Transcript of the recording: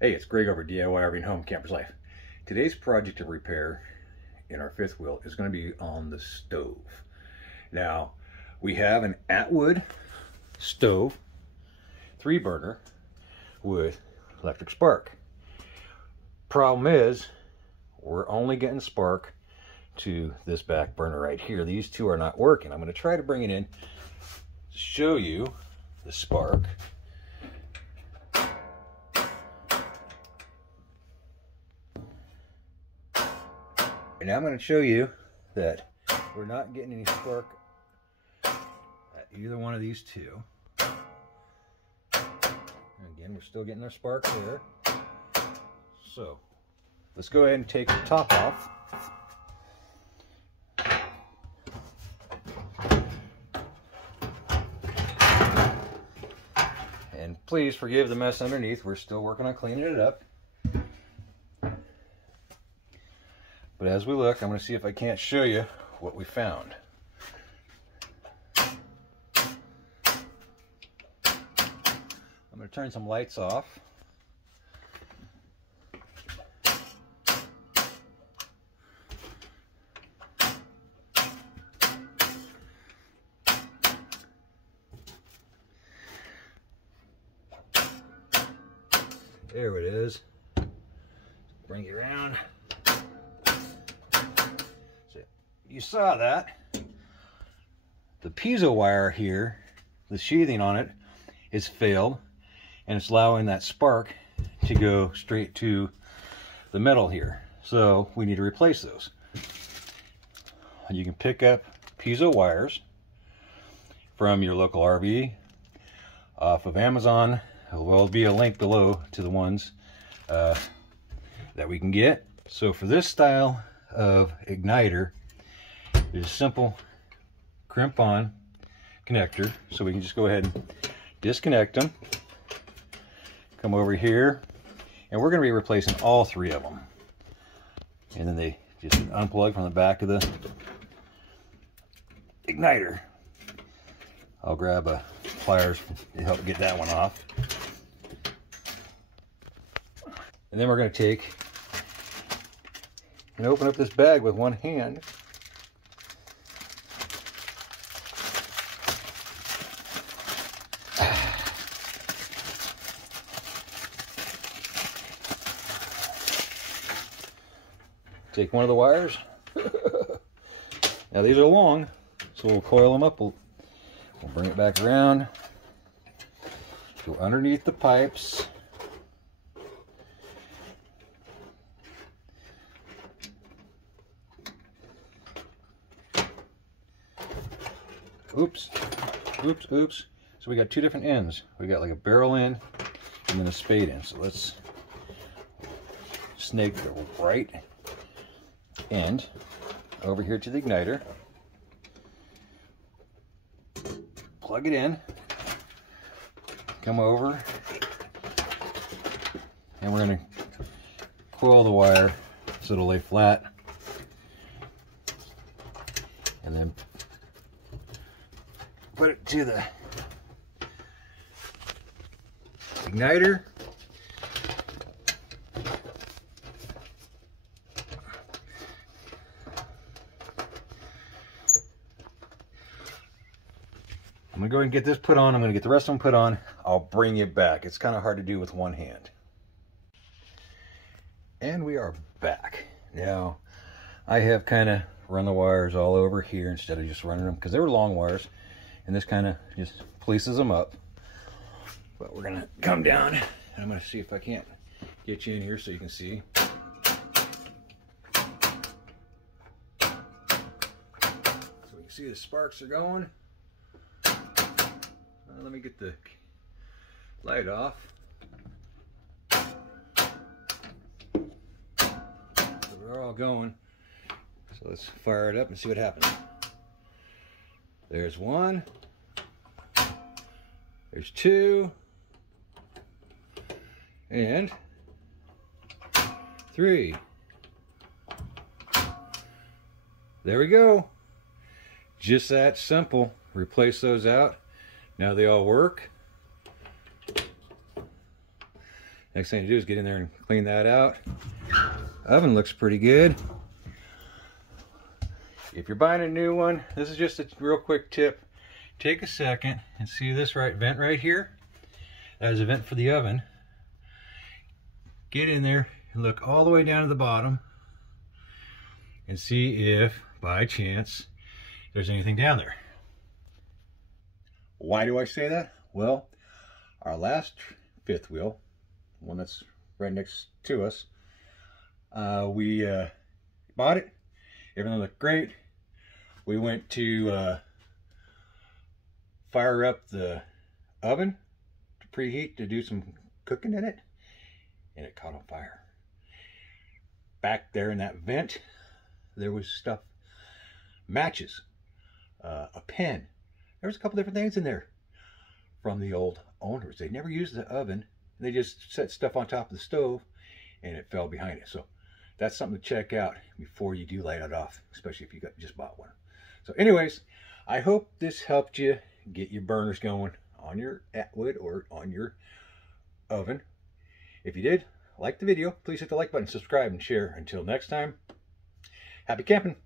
Hey, it's Greg over at DIY RV and Home Campers Life. Today's project of repair in our fifth wheel is going to be on the stove. Now, we have an Atwood stove, 3-burner with electric spark. Problem is, we're only getting spark to this back burner right here. These two are not working. I'm going to try to bring it in to show you the spark. And I'm going to show you that we're not getting any spark at either one of these two. And again, we're still getting our spark there. So let's go ahead and take the top off. And please forgive the mess underneath. We're still working on cleaning it up. But as we look, I'm going to see if I can't show you what we found. I'm going to turn some lights off. There it is. Bring it around. You saw that. The Piezo wire here, the sheathing on it, is failed, and it's allowing that spark to go straight to the metal here. So we need to replace those. You can pick up Piezo wires from your local RV off of Amazon. There will be a link below to the ones that we can get. So for this style of igniter, there's a simple crimp-on connector, so we can just go ahead and disconnect them. Come over here, and we're going to be replacing all 3 of them. And then they just unplug from the back of the igniter. I'll grab pliers to help get that one off. And then we're going to take and open up this bag with one hand. Take one of the wires. Now these are long, so we'll coil them up. We'll bring it back around. Go underneath the pipes. Oops, oops, oops. So we got 2 different ends. We got like a barrel end and then a spade end. So let's snake the right end over here to the igniter. Plug it in. Come over. And we're going to coil the wire so it'll lay flat. And then put it to the igniter. I'm going to go ahead and get this put on. I'm going to get the rest of them put on. I'll bring you back. It's kind of hard to do with one hand. And we are back. Now, I have kind of run the wires all over here instead of just running them, because they were long wires. And this kind of just places them up. But we're going to come down, and I'm going to see if I can't get you in here so you can see. So we can see the sparks are going. Let me get the light off. So we're all going. So let's fire it up and see what happens. There's 1. There's 2. And 3. There we go. Just that simple. Replace those out. Now they all work. Next thing to do is get in there and clean that out. Oven looks pretty good. If you're buying a new one, this is just a real quick tip. Take a second and see this vent right here. That is a vent for the oven. Get in there and look all the way down to the bottom and see if, by chance, there's anything down there. Why do I say that? Well, our last fifth wheel, one that's right next to us, we bought it. Everything looked great. We went to fire up the oven to preheat to do some cooking in it, and it caught on fire. Back there in that vent, there was stuff, matches, a pen. There was a couple different things in there from the old owners. They never used the oven. They just set stuff on top of the stove, and it fell behind it. So that's something to check out before you do light it off, especially if you just bought one. So anyways, I hope this helped you get your burners going on your Atwood or on your oven. If you did like the video, please hit the like button, subscribe, and share. Until next time, happy camping.